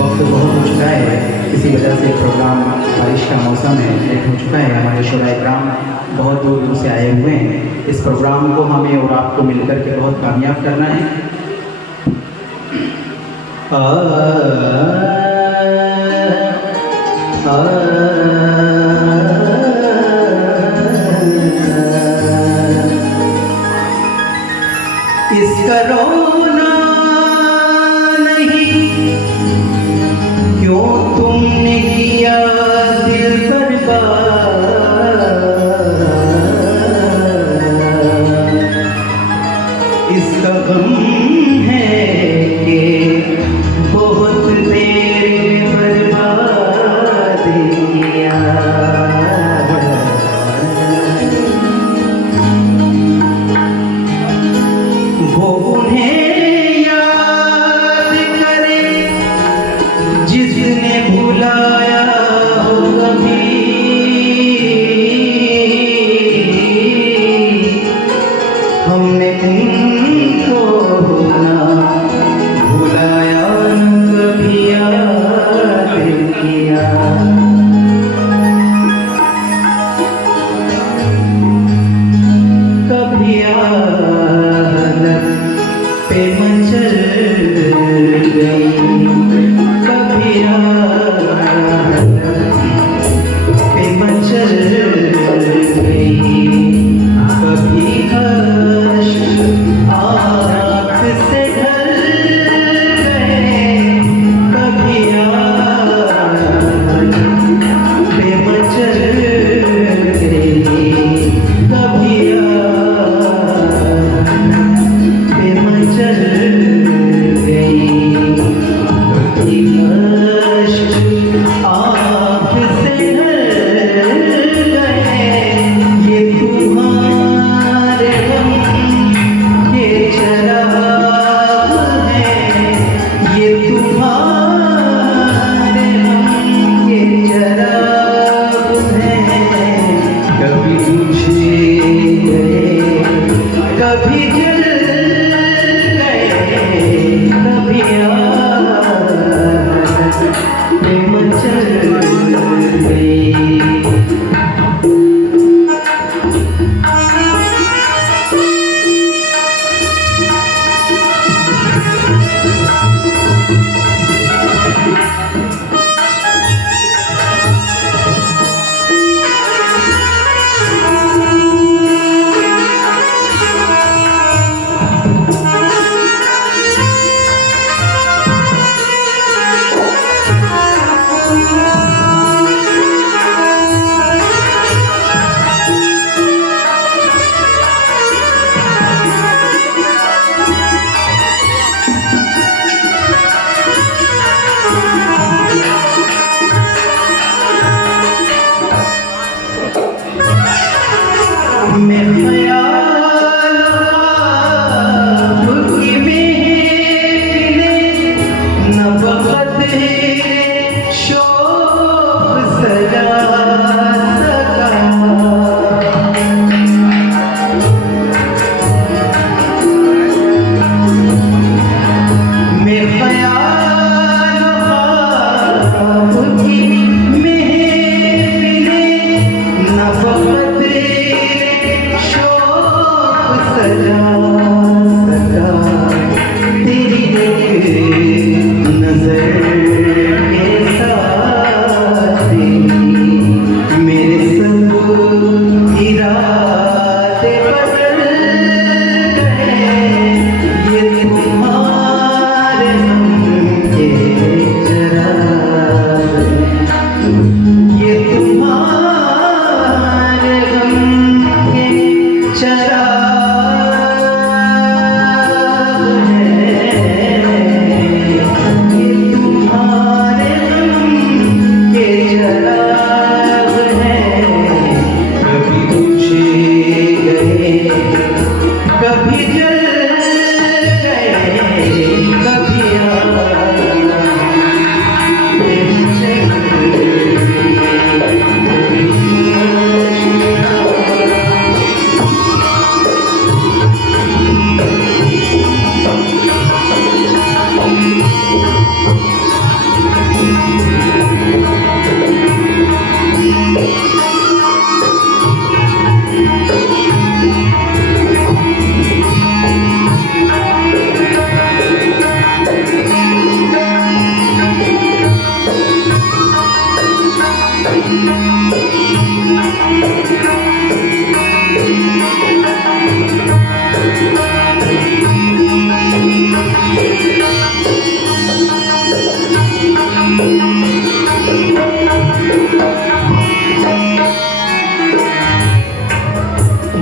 बहुत हो चुका है, इसी वजह से प्रोग्राम, बारिश का मौसम है, लेट हो चुका है। हमारे श्रोतागण बहुत दूर दूर से आए हुए हैं। इस प्रोग्राम को हमें और आपको मिलकर के बहुत कामयाब करना है। इसका रोना नहीं, क्यों तुमने किया दिल बर्बाद। इसका गम है कि बहुत देर में बर्बाद किया। वो उन्हें याद करे जिसने भुलाया हो कभी। हमने उनको ना भुलाया न कभी याद किया। कभी आदत पे मचल गई, कभी आदत पे मचल गई, कभी हर्ष आँख से ढल गए, कभी आदत पे मचल गई, कभी चल गई। आँख से ढल गए, ये तुम्हारे गम के चराग हैं, ये तुम्हारे गम के चराग हैं।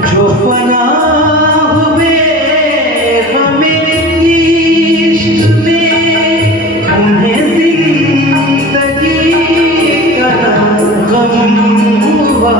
जो फना हुए हमें इश्क में, उन्हें जिंदगी का गम हुआ।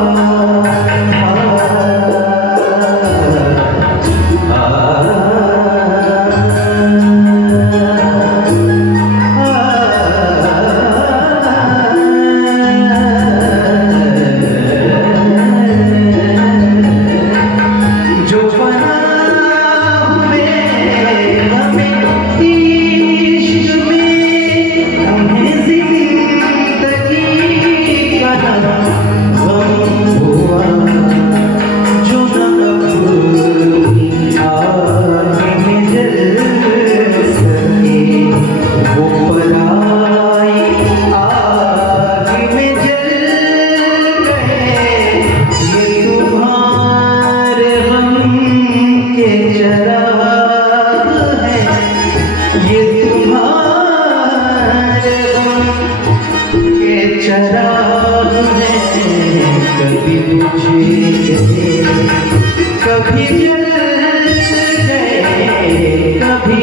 ये तुम्हारे गम के चराग हैं, कभी बुझे कभी जल गए कभी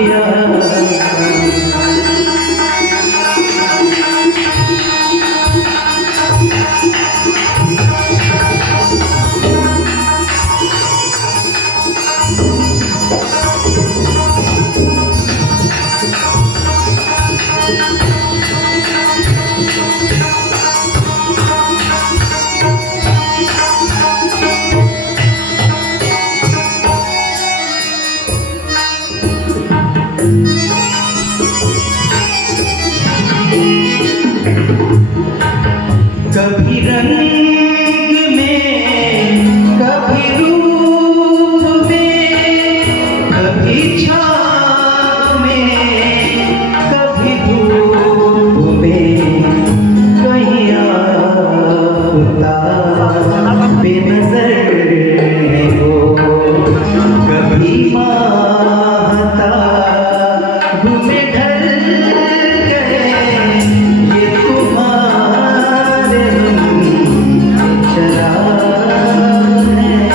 कभी रंग में कभी रूप में, कभी छाँव में कभी धूप में, कहीं आता बेनजर हो, कभी माता घूमे ढल गए। ये तुम्हारे चराग हैं,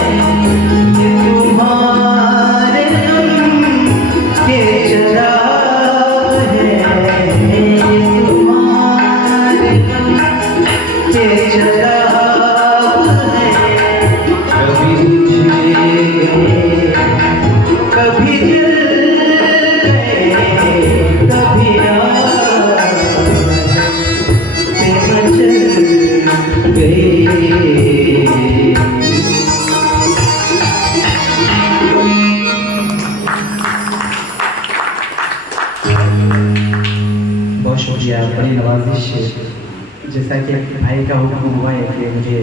ये तुम्हारे के चराग हैं, ये तुम्हारे के चराग हैं। कभी बुझे कभी जल गए कभी मचल गए। बहुत शुक्रिया, बड़ी नवाजिश। जैसा कि भाई का हुक्म हुआ है कि मुझे